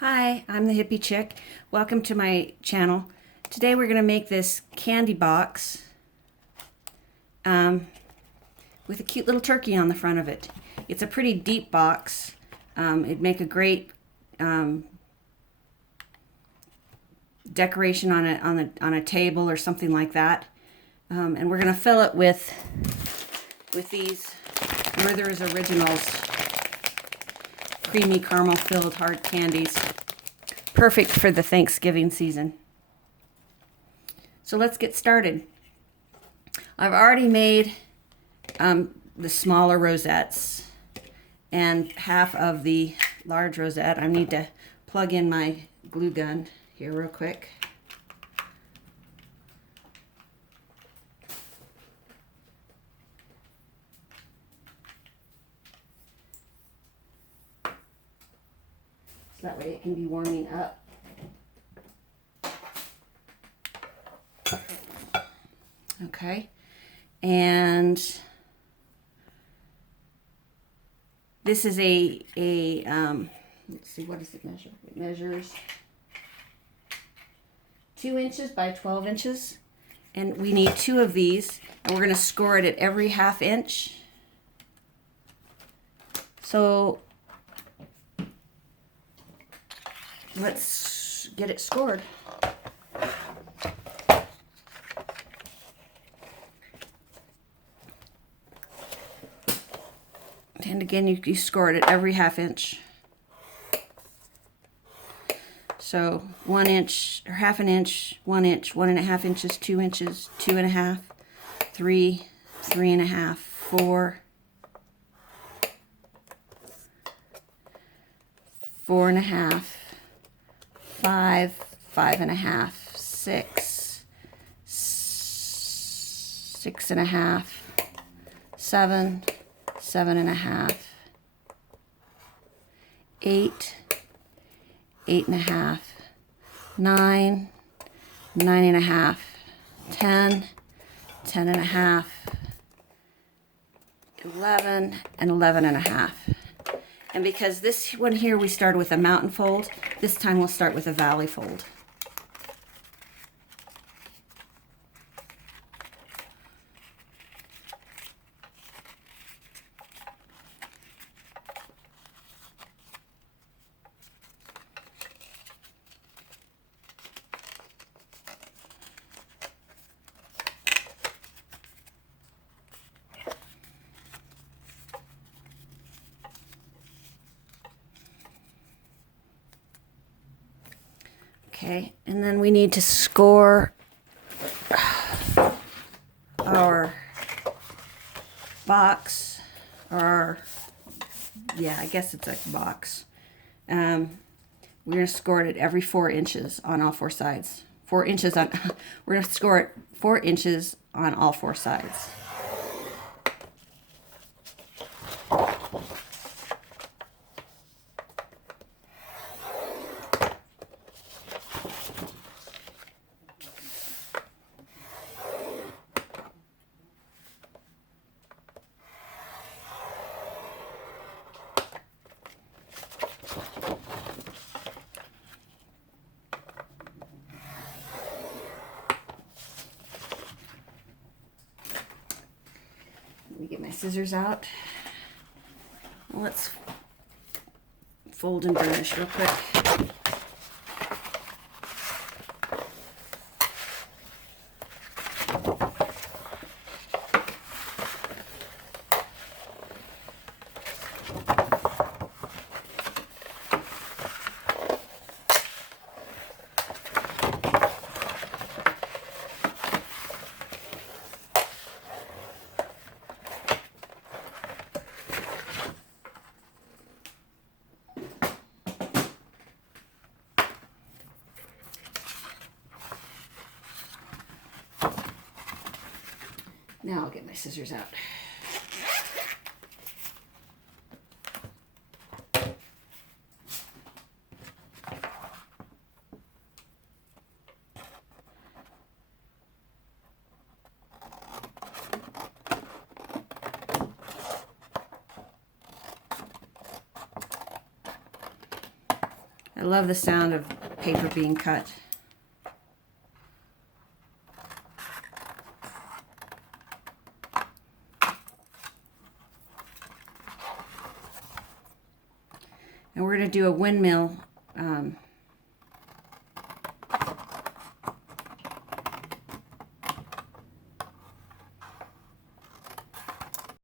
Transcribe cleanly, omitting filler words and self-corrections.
Hi, I'm the Hippie Chick. Welcome to my channel. Today we're going to make this candy box with a cute little turkey on the front of it. It's a pretty deep box. It'd make a great decoration on a table or something like that. And we're going to fill it with these Werther's Originals creamy caramel filled hard candies. Perfect for the Thanksgiving season. So let's get started. I've already made the smaller rosettes and half of the large rosette. I need to plug in my glue gun here real quick. So that way it can be warming up. Okay, and this is a let's see, what does it measure? It measures 2 inches by 12 inches, and we need 2 of these, and we're going to score it at every 1/2 inch. So let's get it scored. And again, you score it at every 1/2 inch. So 1 inch or 1/2 inch, 1 inch, 1.5 inches, 2 inches, 2.5, 3, 3.5, 4, 4.5, 5, 5.5, 6, 6.5, 7, 7.5, 8, 8.5, 9, 9.5, 10, 10.5, 11, and 11.5. And because this one here we started with a mountain fold, this time we'll start with a valley fold. Okay, and then we need to score our box, or yeah, I guess it's a box. We're going to score it at every 4 inches on all 4 sides. 4 inches on, we're going to score it 4 inches on all 4 sides. Let me get my scissors out. Let's fold and burnish real quick. Now I'll get my scissors out. I love the sound of paper being cut. And we're going to do a windmill